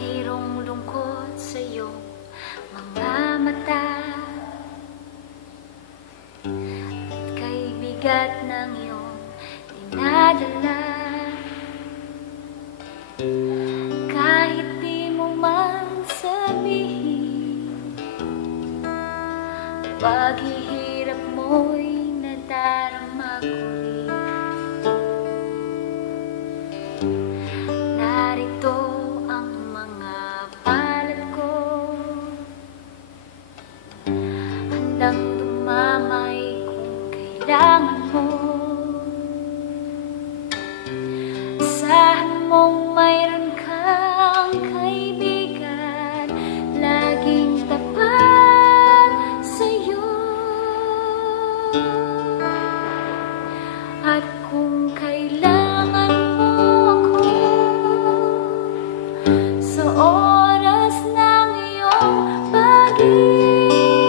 mayroong lungkot sa iyong mga mata, at kay bigat ng iyong dinadala. Kahit di mo man sabihin, paghihirap mo'y nadarama ko rin. Narito ang mga palad ko, handang dumamay kung kailangan mo. Asahan mong mayroon kang kaibigan, laging tapat sa'yo. At kung kailangan mo ako sa oras ng iyong pag-iisa,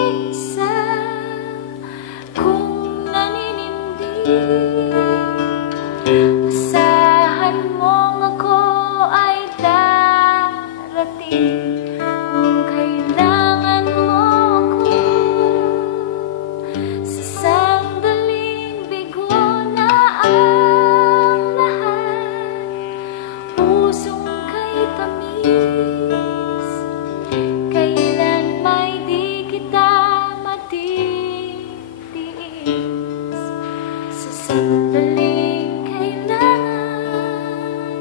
kung naninindig, asahan mong ako ay darating. Kung kailangan mo ako sa sandaling bigo na ang lahat, pusong kay tamis, kailan may di kita matitiis. Sa sandaling kailangan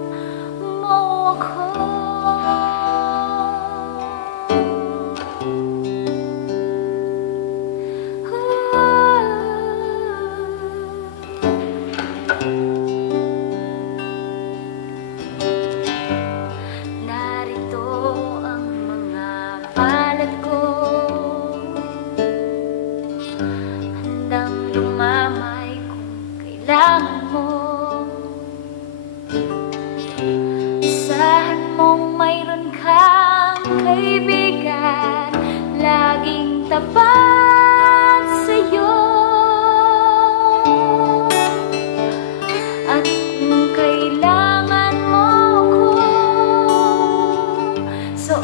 mo ako. Narito ang mga palad ko, handang lumamay kung kailangan mo. Asahan mong mayroon kang kaibigan, laging tapat sa'yo. At kung kailangan mo ako sa